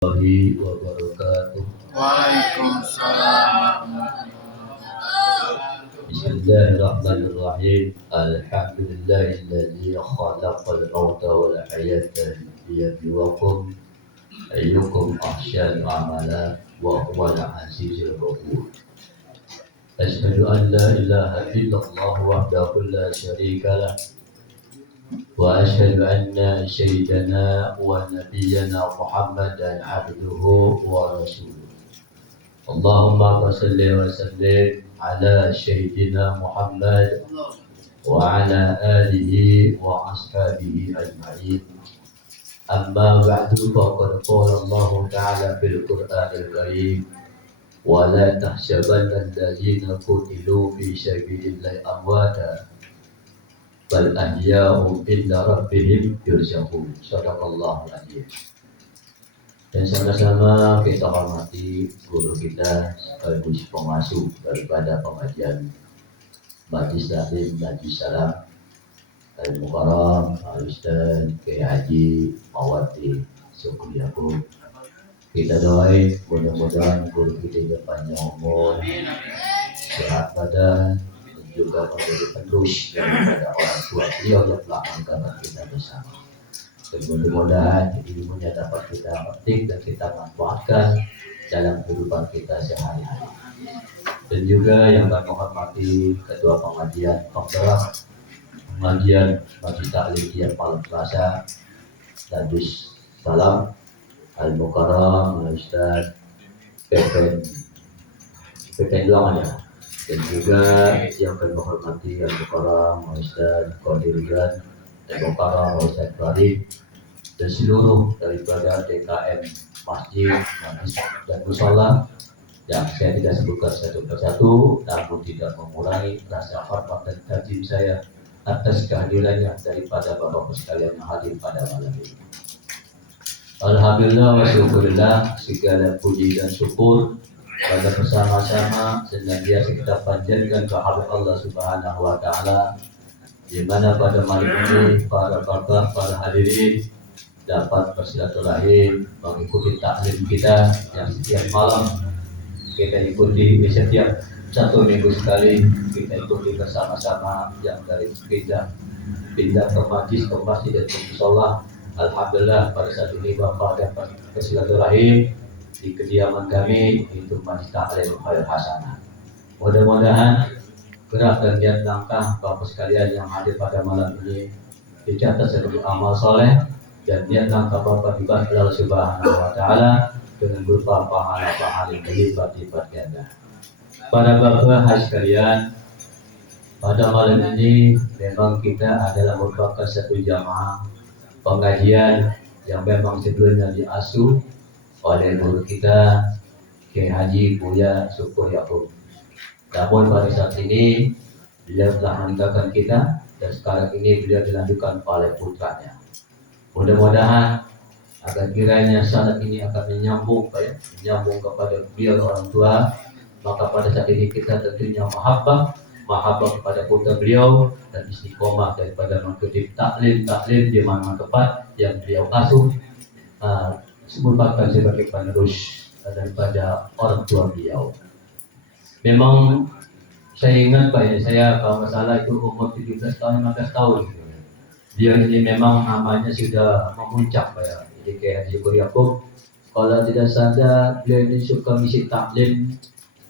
warahmatullahi wabarakatuh. Waalaikumsalam. Bismillahirrahmanirrahim. Alhamdulillahilladzi khalaqal mauta wal hayata liyabluwakum ayyukum ahsanu amala wa huwal azizul ghafur. Asyhadu an la ilaha illallah wahdahu la syarika lah wa asyhadu anna sayyidana wa nabiyyana Muhammadan abduhu wa rasuluh. Allahumma salli wa sallim ala sayyidina Muhammad wa ala alihi wa ashabihi ajma'in. Amma ba'du, faqad qala Allah ta'ala fil Qur'anil Karim wa la tahsabanna alladhina qutilu fi sabilillahi amwata bal ahya'un inda rabbihim yurzaqun. Shadaqallahul adzim. Dan sama-sama kita hormati guru kita sekaligus pengasuh daripada pengajian Majlis Taklim Majlis Salam Al-Mukarram Al-Ustaz Kiai Haji Mawati Syukri Yaqub. Kita doain mudah-mudahan guru kita panjang umur, sehat badan, dan juga menjadi penerus daripada orang tua beliau yang telah mengangkat kita bersama. Dan mudah-mudahan ilmunya dapat kita petik dan kita manfaatkan dalam kehidupan kita sehari-hari. Dan juga yang kami hormati Ketua Pengajian Penggerak Pengajian Majlis Taklim yang malam Selasa Majlis Salam Al-Mukarram Al-Ustaz PPN Duangan, dan juga yang kami hormati Al-Mukarram Al-Ustaz Qadirudan Al-Mukarram Al-Ustaz Farid dan seluruh daripada DKM Masjid, Majlis dan Mushola yang saya tidak sebutkan satu persatu, namun tidak mengurangi rasa hormat dan takzim saya atas kehadirannya daripada Bapak sekalian yang hadir pada malam ini. Alhamdulillah wa syukurillah, segala puji dan syukur pada bersama-sama senantiasa kita panjatkan kehadirat Allah Subhanahu wa taala, di mana pada malam ini para bapak, para hadirin dapat bersilaturahim mengikuti taklim kita yang setiap malam kita ikuti, setiap satu minggu sekali kita ikuti bersama-sama, yang dari pindah ke masjid dan ke mushola. Alhamdulillah pada saat ini Bapak dapat bersilaturahim di kediaman kami, itu Majlis Taklim Khair Hasanah. Mudah-mudahan gerak dan niat langkah Bapak sekalian yang hadir pada malam ini dicatat sebagai amal soleh, dan niat langkah Bapak dibalas Allah Subhanahu wa taala dengan berupa pahala-pahala yang berlipat-lipat ganda. Para Bapak sekalian, pada malam ini memang kita adalah merupakan satu jamaah pengajian yang memang sebelumnya diasuh oleh guru kita Kiai Haji Buya Syukri Yaqub. Namun pada saat ini beliau telah meninggalkan kita, dan sekarang ini beliau dilanjutkan oleh putranya. Mudah-mudahan agar kiranya sanad ini akan menyambung kepada beliau orang tua. Maka pada saat ini kita tentunya mahabbah kepada putra beliau, dan istiqomah daripada mengikuti taklim di mana tempat yang beliau asuh, merupakan sebagai penerus daripada orang tua beliau. Memang saya ingat Pak, saya kalau nggak salah itu umur 17 tahun 15 tahun. Dia ini memang namanya sudah memuncak Pak ya. Jadi kayak Haji Syukri Yaqub, kalau tidak sadar dia ini suka misi taklim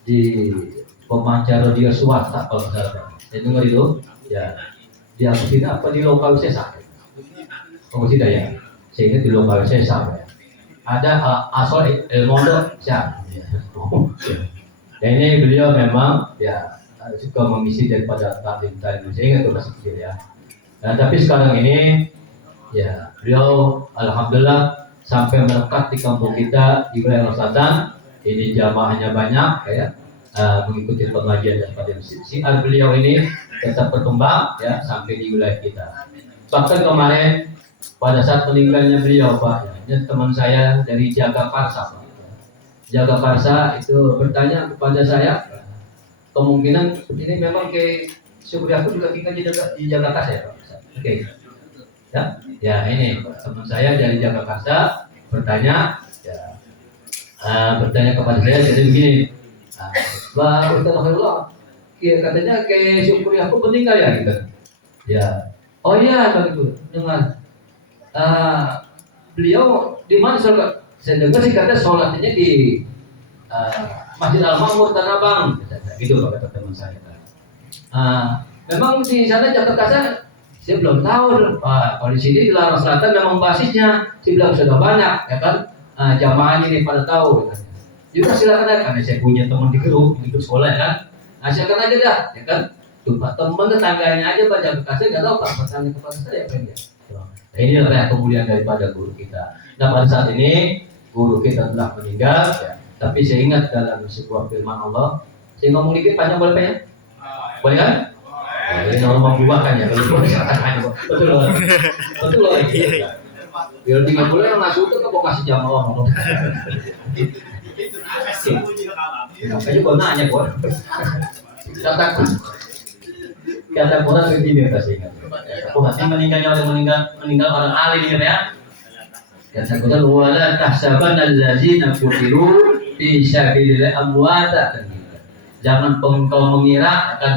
di pemancar radio swasta kalau nggak salah. Saya dengar itu, ya di Agustina apa di lokal Sesa? Agustina ya. Saya ingat di lokal Sesa ya. Ada Asol Elmondo siapa? Dan ini beliau memang ya suka mengisi daripada taklim. Saya ingat itu masih kecil ya. Nah, tapi sekarang ini ya beliau alhamdulillah sampai melekat di kampung kita di wilayah selatan. Ini jamaahnya banyak ya, mengikuti pengajian daripada masjid. Siar beliau ini tetap berkembang ya sampai di wilayah kita. Bahkan kemarin pada saat meninggalnya beliau Pak, ya, teman saya dari Jagakarsa Pak. Jagakarsa itu bertanya kepada saya, kemungkinan ini memang ke Syukri aku juga tinggal di Jagakarsa ya Pak. Oke. Ya ini teman saya dari Jagakarsa bertanya, ya bertanya kepada saya jadi begini, Pak Ustaz Khairullah, ya katanya kayak syukuri aku meninggal ya gitu. Ya, oh iya begitu. Dengan beliau di mana sholat? Saya dengar sih kata sholatnya di Masjid Al Makmur Tanah Abang, gitu kata teman saya. Memang di sana Jakarta saya belum tahu. Kalau di sini di Larang Selatan memang basisnya, saya bilang sudah banyak, ya kan? Jamaahnya ini pada tahu. Ya kan? Juga silakan aja, karena saya punya teman di grup sekolah ya kan. Silakan aja dah, ya kan? Coba teman tetangganya aja pada Bekasi nggak tahu Pak, bertanya kepada saya apa dia. Nah, inilah yang kemudian daripada guru kita. Nah pada saat ini guru kita telah meninggal, ya. Tapi saya ingat dalam sebuah firman Allah, saya ngomong dikit panjang boleh Pak ya? Boleh kan? Ini orang membuahkan ya, kalau boleh betul loh, betul loh. Biar 30 yang masuk itu kok kasih jam Allah. Makanya gue nanya gue, kata Quran begini pasti ingat. Aku masih meninggal orang alim ya. Kata Quran wala tahsabanna allazina qutilu fi sabilillah amwata. Jangan engkau mengira akan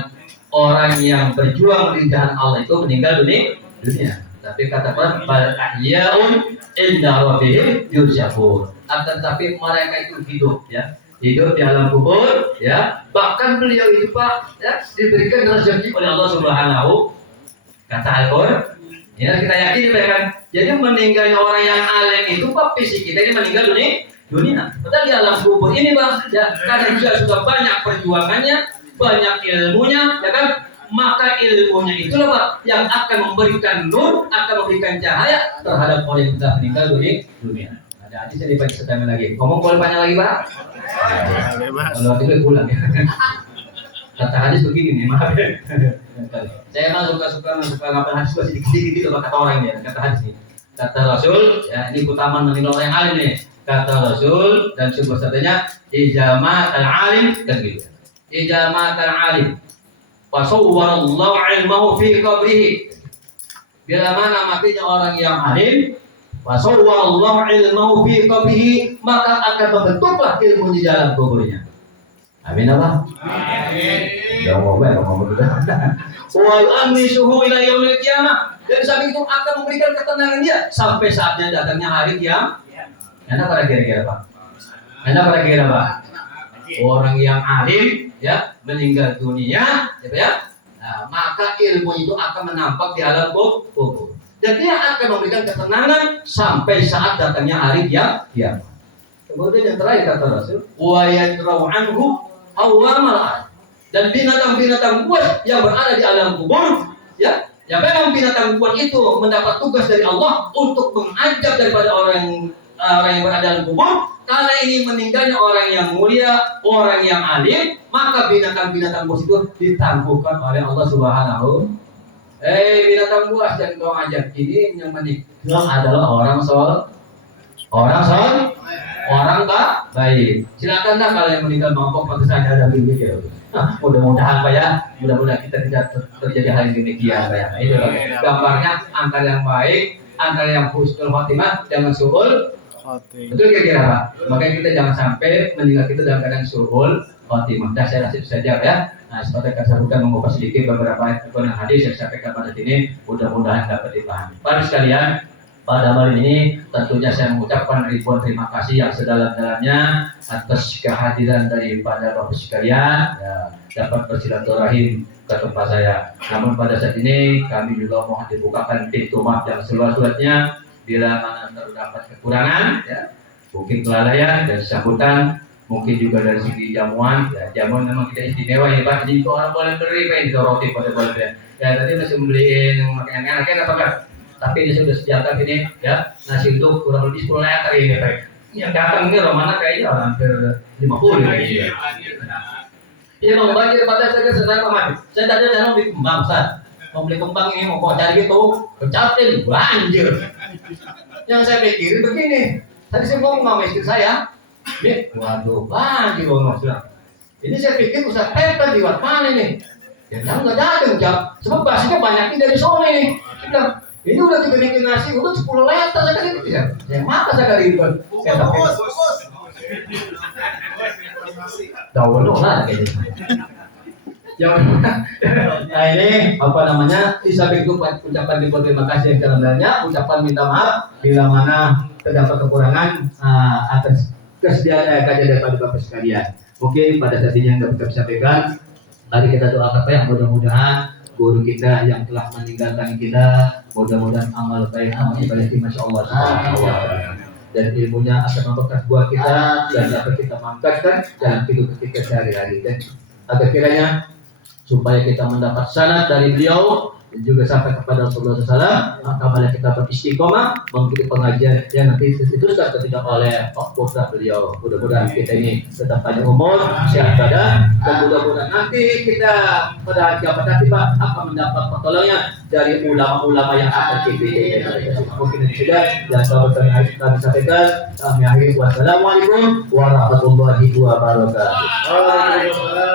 orang yang berjuang di jalan Allah itu meninggal dunia. Tapi kata Quran bal ahyaun inda rabbihim yurzaqun. Akan tapi mereka itu hidup ya. Hidup di alam kubur ya. Bahkan beliau itu Pak ya diberikan rezeki oleh Allah Subhanahu kata Al-Qur'an. Ya kita yakin ya kan. Jadi meninggalnya orang yang alim itu Pak fisik kita ini meninggal dunia. Padahal di alam kubur ini Pak ya karena juga sudah banyak perjuangannya, banyak ilmunya ya kan. Maka ilmunya itulah Pak yang akan memberikan nur, akan memberikan cahaya terhadap orang yang sudah meninggal dunia. Ada hadis yang dibaca sedang lagi. Ngomong boleh panjang lagi Pak? Kalau tidak pulang ya. Kata hadis begini nih, maaf ya. Saya memang suka ngapal hadis masih dikit-dikit gitu kata orang ya. Kata hadis nih. Kata Rasul, ya ini keutamaan menilai orang yang alim nih. Kata Rasul dan sebuah sabdanya, ijamat al-alim kan gitu. Ijamat al-alim. Wasawwarallahu ilmahu fi qabrihi. Bila mana matinya orang yang alim, wasawwarallahu ilmahu fi qabrihi, maka akan membentuklah ilmu di dalam kuburnya. Amin apa? Amin. Jangan ngomong udah. Wa yu'misuhu ila yaumil qiyamah. Dan saat itu akan memberikan ketenangan dia sampai saatnya datangnya hari kiamat. Enak pada kira-kira Pak? Enak pada kira Pak? Orang yang alim ya meninggal dunia ya, nah, maka ilmu itu akan menampak di alam kubur dan dia akan memberikan ketenangan sampai saat datangnya hari kiamat. Kemudian yang terakhir kata Rasul wa yadra'u anhu awamal, dan binatang-binatang buas yang berada di alam kubur ya memang binatang buas itu mendapat tugas dari Allah untuk mengajak daripada orang yang berada dalam kubur. Karena ini meninggalnya orang yang mulia, orang yang alim, maka binatang-binatang buas itu ditangguhkan oleh Allah Subhanahu. Binatang buas yang kau ajak ini yang meninggal adalah orang baik. Silakanlah kalau yang meninggal mabok pada saja ada begitu. Mudah-mudahan Pak ya, mudah-mudahan kita tidak terjadi hal yang demikian Pak ya. Itu gambarnya antara yang baik, antara yang husnul khotimah dengan suul. Betul kira-kira Pak. Makanya kita jangan sampai meninggal kita dalam keadaan suul khotimah. Dah saya rasa saja ya. Nah, seperti saya sebutkan mengupas sedikit beberapa hadis yang saya sampaikan pada sini, mudah-mudahan dapat dipahami. Para sekalian, pada malam ini tentunya saya mengucapkan ribuan terima kasih yang sedalam-dalamnya atas kehadiran daripada Bapak sekalian ya, dapat bersilaturahim ke tempat saya. Namun pada saat ini kami juga mohon dibukakan pintu maaf yang seluas-luasnya bila mana terdapat kekurangan ya, mungkin kelalaian dan sambutan, mungkin juga dari segi jamuan ya, jamuan memang kita istimewa ya Pak, jadi orang boleh beri Pak, itu roti pada boleh ya, tadi masih beliin makanan enaknya apa Pak, tapi ini sudah sejak ini ya, nasi uduk kurang lebih 10 liter ini Pak, yang datang ini Romana kayaknya hampir 50 kayaknya. Iya mau banjir pada saya sedang mati, saya tadi mau beli kembang Ustaz, mau beli kembang ini mau cari gitu, kecatin banjir. Yang saya pikirin begini, tadi saya ngomong sama istri saya, waduh banjir Ustaz. Ini saya pikir Ustaz Peter di mana nih? Ya jangan nggak datang jam, sebab basisnya banyaknya dari sore nih. Saya bilang, ini udah dibikin nasi, udah 10 liter saya kasih ya. Saya makan saya kali itu. Saya tapi Daun lah kayaknya. Yang nah ini apa namanya? Sampai itu ucapan terima kasih yang sebenarnya, ucapan minta maaf bila mana terdapat kekurangan atas kesediaan kajian daripada Bapak sekalian. Mungkin pada saat ini yang dapat kami sampaikan, mari kita doakan yang mudah-mudahan guru kita yang telah meninggalkan kita, mudah-mudahan amal baik amal ibadah kita Masya Allah Subhanahu wa Ta'ala, dan ilmunya akan membekas buat kita dan dapat kita manfaatkan dalam kehidupan kita sehari-hari, dan agar kiranya supaya kita mendapat sanad dari beliau dan juga sampai kepada Rasulullah SAW, maka malah kita beristiqomah mengikuti pengajian yang nanti diteruskan ketika oleh putra beliau. Mudah-mudahan kita ini tetap panjang umur, sehat badan, dan mudah-mudahan nanti kita pada kiamat nanti Pak akan mendapat pertolongan dari ulama-ulama yang akan kita. Mungkin itu saja yang kami sampaikan. Kami akhiri. Wassalamualaikum warahmatullahi wabarakatuh.